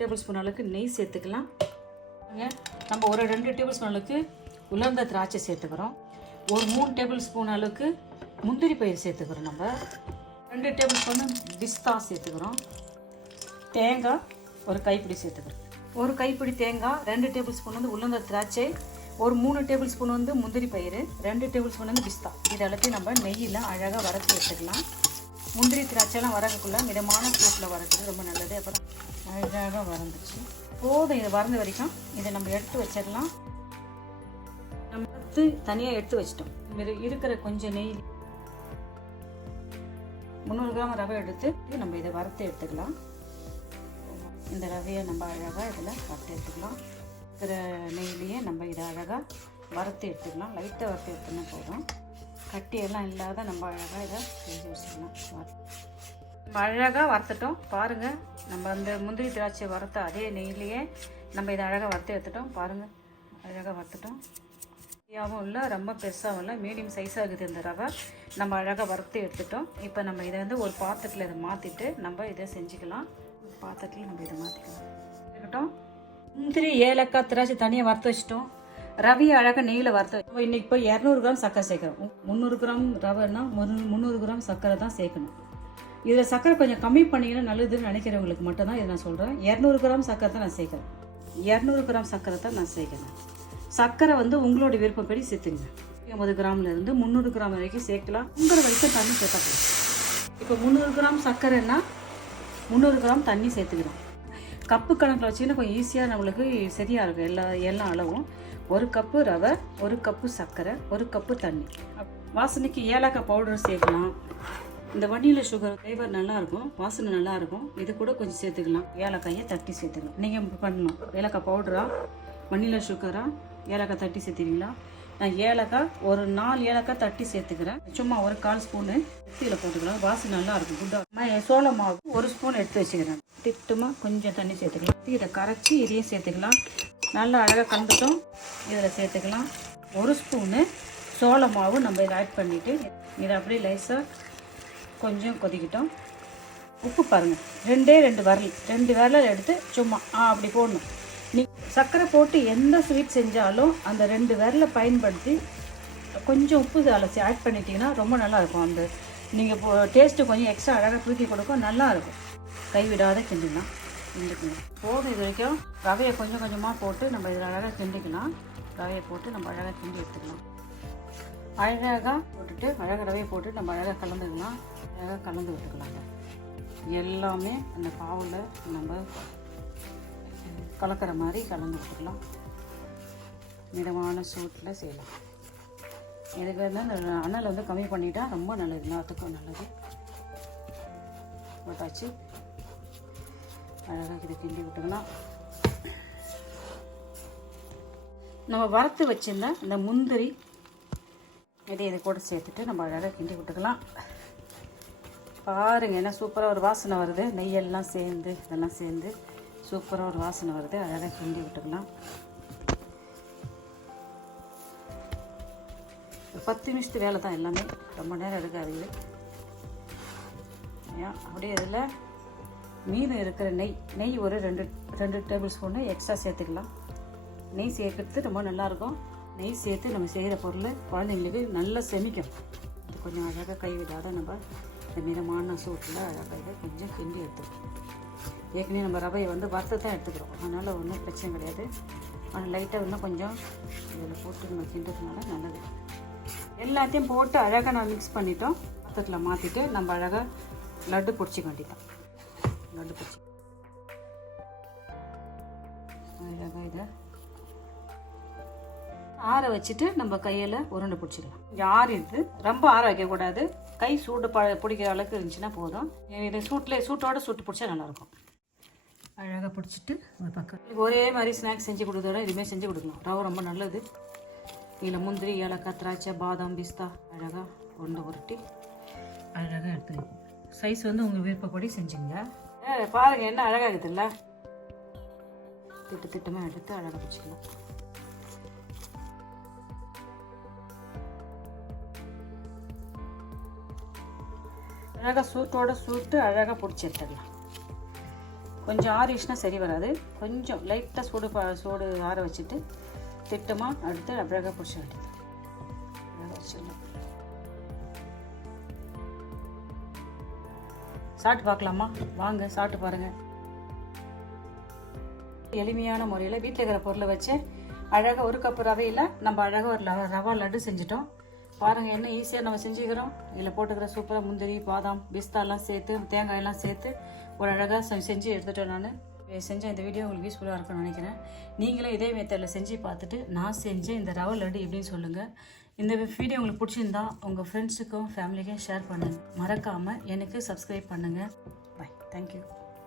Table spoon அளவுக்கு நெய் சேர்த்துக்கலாம். நம்ம ஒரு 2 டேபிள் ஸ்பூன் அளவுக்கு உலர்ந்த திராட்சை சேர்த்துக்கிறோம். ஒரு 3 டேபிள் ஸ்பூன் அளவுக்கு முந்திரி பயிர் சேர்த்துக்கிறோம். நம்ம 2 டேபிள் ஸ்பூன் பிஸ்தா சேர்த்துக்கிறோம். தேங்காய் ஒரு கைப்பிடி சேர்த்துக்கிறோம். ஒரு கைப்பிடி தேங்காய், 2 டேபிள் ஸ்பூன் வந்து உலர்ந்த திராட்சை, ஒரு 3 டேபிள் ஸ்பூன் வந்து முந்திரி பயிர், 2 டேபிள் ஸ்பூன் வந்து பிஸ்தா. இது எல்லாத்தையும் நம்ம நெய்யில் அழகாக வறுத்து எடுத்துக்கலாம். முந்திரி திராட்சைலாம் வரக்குள்ள மிதமான சூட்டில் வறுக்கிறது ரொம்ப நல்லது. அப்புறம் அழகாக வறந்துச்சு போதும். இது வறந்த வரைக்கும் இதை நம்ம எடுத்து வச்சிடலாம். நம்ம வறுத்து தனியாக எடுத்து வச்சிட்டோம். இருக்கிற கொஞ்சம் நெய் 300 கிராம் ரவை எடுத்து நம்ம இதை வறுத்து எடுத்துக்கலாம். இந்த ரவையை நம்ம அழகாக இதில் வறுத்து எடுத்துக்கலாம். இருக்கிற நெய்லேயே நம்ம இதை அழகாக வறுத்து எடுத்துக்கலாம். லைட்டாக வறுத்து எடுத்துனா போதும். கட்டியெல்லாம் இல்லாத நம்ம அழகாக இதை செஞ்சு வச்சுக்கலாம். நம்ம அழகாக வறுத்துட்டோம் பாருங்கள். நம்ம அந்த முந்திரி திராட்சை வறுத்த அதே நெய்லேயே நம்ம இதை அழகாக வறுத்து எடுத்துட்டோம் பாருங்கள். அழகாக வறுத்துட்டோம். பெரியாகவும் இல்லை ரொம்ப பெருசாகவும் இல்லை, மீடியம் சைஸாக இருக்குது இந்த ரவை. நம்ம அழகாக வறுத்து எடுத்துட்டோம். இப்போ நம்ம இதை வந்து ஒரு பாத்திரத்தில் இதை மாற்றிட்டு நம்ம இதை செஞ்சுக்கலாம். பாத்திரத்தில் நம்ம இதை மாற்றிக்கலாம். இருக்கட்டும். முந்திரி ஏலக்காய் திராட்சை தனியாக வறுத்து வச்சுட்டோம். ரவையை அழகாக நெய்யில் வறுத்து இன்றைக்கி இப்போ 200 கிராம் சர்க்கரை சேர்க்குறோம். 300 கிராம் ரவைன்னா 300 கிராம் சர்க்கரை தான் சேர்க்கணும். இதில் சர்க்கரை கொஞ்சம் கம்மி பண்ணிங்கன்னா நல்லதுன்னு நினைக்கிறவங்களுக்கு மட்டும்தான் இதை நான் சொல்கிறேன். 200 கிராம் சர்க்கரை தான் நான் சேர்க்குறேன். 200 கிராம் சர்க்கரை தான் நான் சேர்க்குறேன். சர்க்கரை வந்து உங்களோட விருப்பப்படி சேர்த்துங்க. 50 கிராம்லேருந்து 300 கிராம் வரைக்கும் சேர்க்கலாம். உங்கள் வரைக்கும் தண்ணி சேர்த்தா போதும். இப்போ 300 கிராம் சர்க்கரைன்னா 300 கிராம் தண்ணி சேர்த்துக்கிறோம். கப்பு கணக்கில் வச்சிங்கன்னா கொஞ்சம் ஈஸியாக நம்மளுக்கு சரியாக இருக்கும். எல்லா அளவும் 1 கப்பு ரவை, 1 கப்பு சர்க்கரை, 1 கப்பு தண்ணி. வாசனைக்கு ஏலக்காய் பவுடர் சேர்க்கலாம். இந்த வண்டியில் சுகர் ஃப்ளேவர் நல்லாயிருக்கும், வாசனை நல்லாயிருக்கும். இது கூட கொஞ்சம் சேர்த்துக்கலாம். ஏலக்காயை தட்டி சேர்த்துக்கலாம். நீங்கள் பண்ணணும். ஏலக்காய் பவுடரா, வண்டியில் சுகரா, ஏலக்காய் தட்டி சேர்த்துறீங்களா? நான் ஏலக்காய் ஒரு 4 ஏலக்காய் தட்டி சேர்த்துக்கிறேன். சும்மா ஒரு 1/4 ஸ்பூனு மிக்சியில் போட்டுக்கலாம். வாசனை நல்லாயிருக்கும். குட்டாக சோள மாவு 1 ஸ்பூன் எடுத்து வச்சுக்கிறேன். திட்டமாக கொஞ்சம் தண்ணி சேர்த்துக்கலாம். இதை கரைச்சி இதையும் சேர்த்துக்கலாம். நல்லா அழகாக கலந்துட்டோம். இதில் சேர்த்துக்கலாம் 1 ஸ்பூனு சோள மாவு. நம்ம இதை ஆட் பண்ணிவிட்டு இதை அப்படியே லைஸாக கொஞ்சம் கொதிக்கிட்டோம். உப்பு பாருங்கள், 2 விரல் எடுத்து சும்மா அப்படி போடணும். சர்க்கரை போட்டு எந்த ஸ்வீட் செஞ்சாலும் அந்த 2 விரலை பயன்படுத்தி கொஞ்சம் உப்பு அதில் ஆட் பண்ணிட்டீங்கன்னா ரொம்ப நல்லாயிருக்கும். அந்த நீங்கள் டேஸ்ட்டு கொஞ்சம் எக்ஸ்ட்ரா அழகாக தூக்கி கொடுக்கும், நல்லாயிருக்கும். கைவிடாத கிண்டிக்கலாம். கிண்டிக்கணும் போதும். இது வரைக்கும் ரவையை கொஞ்சம் கொஞ்சமாக போட்டு நம்ம இதில் அழகாக கிண்டிக்கலாம். ரவையை போட்டு நம்ம அழகாக கிண்டி எடுத்துக்கலாம். அழகாக போட்டுட்டு அழகாக ரவையை போட்டு நம்ம அழகாக கலந்துக்கலாம். அழகாக கலந்து விட்டுக்கலாங்க. எல்லாமே அந்த பாவில் நம்ம கலக்கிற மாதிரி கலந்து விட்டுக்கலாம். மிதமான சூட்டில் செய்யலாம். இதுக்கு வந்து அந்த அனல் வந்து கம்மி பண்ணிட்டா ரொம்ப நல்லது, எல்லாத்துக்கும் நல்லது. போட்டாச்சு. அழகாக இதை கிண்டி விட்டுக்கலாம். நம்ம வறுத்து வச்சிருந்த இந்த முந்திரி இது கூட சேர்த்துட்டு நம்ம அழகாக கிண்டி விட்டுக்கலாம். பாருங்கள் என்ன சூப்பராக ஒரு வாசனை வருது. நெய்யெல்லாம் சேர்ந்து இதெல்லாம் சேர்ந்து சூப்பராக ஒரு வாசனை வருது. அழகாக கிண்டி விட்டுக்கலாம். 10 நிமிஷத்து வேலை தான் எல்லாமே, ரொம்ப நேரம் எடுக்காது. அப்படியே இதில் மீதம் இருக்கிற நெய் ஒரு 2 டேபிள் ஸ்பூனு எக்ஸ்ட்ரா சேர்த்துக்கலாம். நெய் சேர்க்கறது ரொம்ப நல்லாயிருக்கும். நெய் சேர்த்து நம்ம செய்கிற பொருள் குழந்தைங்களுக்கு நல்லா செமிக்கும். இது கொஞ்சம் அழகாக கைவிடாத நம்ம இந்த மிதமான சூட்டில் அழகாக இதை கொஞ்சம் கிண்டி எடுத்துக்கலாம். ஏற்கனவே நம்ம ரவையை வந்து வறுத்து தான் எடுத்துக்கிறோம், அதனால் ஒன்றும் பிரச்சனை கிடையாது. ஆனால் லைட்டாக இன்னும் கொஞ்சம் இதில் போட்டு நம்ம கிண்டுறதுனால நல்லது. எல்லாத்தையும் போட்டு அழகாக நம்ம மிக்ஸ் பண்ணிட்டோம். பாத்திரத்தில் மாற்றிட்டு நம்ம அழகாக லட்டு பிடிச்சிக்க வேண்டியதான். லட்டு பிடிச்சி அழகாக இதை ஆற வச்சுட்டு நம்ம கையில் உருண்டை பிடிச்சிக்கலாம். இங்கே ஆறிடுது, ரொம்ப ஆற வைக்கக்கூடாது. கை சூடு பிடிக்கிற அளவுக்கு இருந்துச்சுன்னா போதும். இது சூட்டோடு சுட்டு பிடிச்சா நல்லாயிருக்கும். அழகாக பிடிச்சிட்டு ஒரு பக்கம் ஒரே மாதிரி ஸ்நாக்ஸ் செஞ்சு கொடுக்குறதோட இதுமாரி செஞ்சு கொடுக்கலாம். ரவை ரொம்ப நல்லது. இதில் முந்திரி, ஏலக்காய், திராட்சை, பாதாம், பிஸ்தா அழகாக உருட்டி அழகாக எடுத்துக்கலாம். சைஸ் வந்து உங்கள் விருப்பப்படி செஞ்சுங்க. பாருங்கள் என்ன அழகாக இருக்குதுல்ல. திட்டமாக எடுத்து அழகாக பிடிச்சிக்கலாம். அழகாக சூட்டோட சூட்டு அழகாக பிடிச்சி எடுத்துடலாம். கொஞ்சம் ஆறிடுச்சுன்னா சரி வராது. கொஞ்சம் லைட்டாக சூடு ஆற வச்சுட்டு திட்டமாக அடுத்து அழகாக பிடிச்ச வேண்டியது. வச்சிடலாம். சாப்பிட்டு பார்க்கலாமா? வாங்க சாப்பிட்டு பாருங்கள். எளிமையான முறையில் வீட்டில் இருக்கிற பொருளை வச்சு அழகாக 1 கப் ரவையில் நம்ம அழகாக ஒரு ரவா லட்டு செஞ்சிட்டோம். பாருங்கள் என்ன ஈஸியாக நம்ம செஞ்சுக்கிறோம். இதில் போட்டுக்கிற சூப்பராக முந்திரி, பாதாம், பிஸ்தாலாம் சேர்த்து, தேங்காயெல்லாம் சேர்த்து ஒரு அழகாக செஞ்சு எடுத்துட்டோம். நான் செஞ்ச இந்த வீடியோ உங்களுக்கு யூஸ்ஃபுல்லாக இருக்கும்னு நினைக்கிறேன். நீங்களும் இதே மெத்தடில் செஞ்சு பார்த்துட்டு நான் செஞ்ச இந்த ரவை லட்டு எப்படின்னு சொல்லுங்கள். இந்த வீடியோ உங்களுக்கு பிடிச்சிருந்தா உங்கள் ஃப்ரெண்ட்ஸுக்கும் ஃபேமிலிக்கும் ஷேர் பண்ணுங்கள். மறக்காமல் எனக்கு சப்ஸ்கிரைப் பண்ணுங்கள். பாய். தேங்க்யூ.